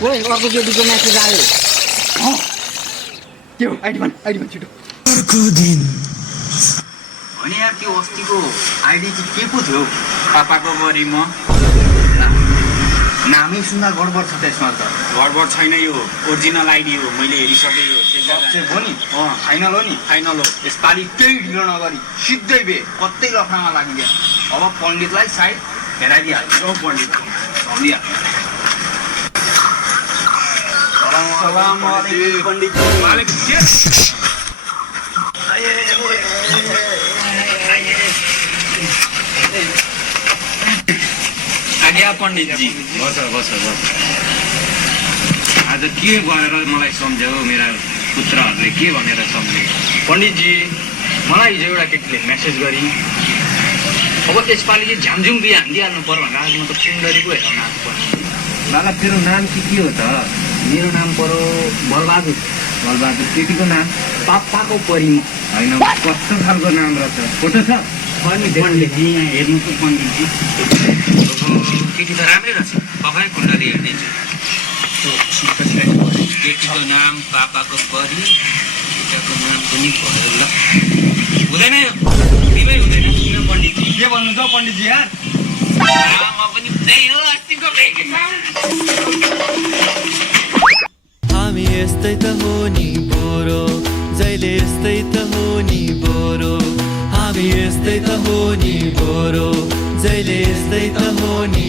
ओइ अर्को केटीको मेसेज आयो। के हो आइडी भन छिटो। अर्को दिन अनि यार त्यो अस्तिको आइडी चाहिँ के पो थियो? पापाको बरी म नामै सुन्दा गडबड छ त्यसमा त। गडबड छैन, यो ओरिजिनल आइडी हो। मैले हेरिसकेँ यो सबसे हो नि फाइनल हो नि। फाइनल हो। यसपालि केही ढिलो नगरी सिधै बे कतै लफडामा लागिदियो। अब पण्डितलाई साइड हेराइदिइहाल्छ। पण्डित सम्झिहाल्छ। सलाम अलैकुम पण्डितजी। वालेकुम आज्ञा पण्डितजी। बस आज के गरेर मलाई सम्झ्यौ? मेरा पुत्रहरूले के भनेर सम्झे? पण्डितजी मलाई हिजो एउटा केटीले मेसेज गरी अब यसपालि चाहिँ झ्यामझुम बिहे हानिदिइहाल्नु पर्यो भनेर आज म त सुन्दरीको हेराउन आएको पर्यो। लाला तेरो नाम के हो त? मेरो नाम पऱ्यो बलबहादुर। बलबहादुर। केटीको नाम? पापाको परिम। होइन, कस्तो खालको नाम रहेछ? फोटो छ? पण्डितजी यहाँ हेर्नु त पण्डितजी। केटी त राम्रै रहेछ। पकाइ कुण्डली हेरिदिन्छु। केटीको नाम पापाको परी, केटाको नाम पनि भयो। ल हुँदैन यो, तिमै हुँदैन। किन पण्डितजी? के भन्नु त पण्डितजी यार? म पनि त्यही हो अस्तिको हामी यस्तै त हो नि बोरो, जहिले यस्तै त हो नि बोरो। हामी यस्तै त हो नि बोरो, जहिले यस्तै त हो नि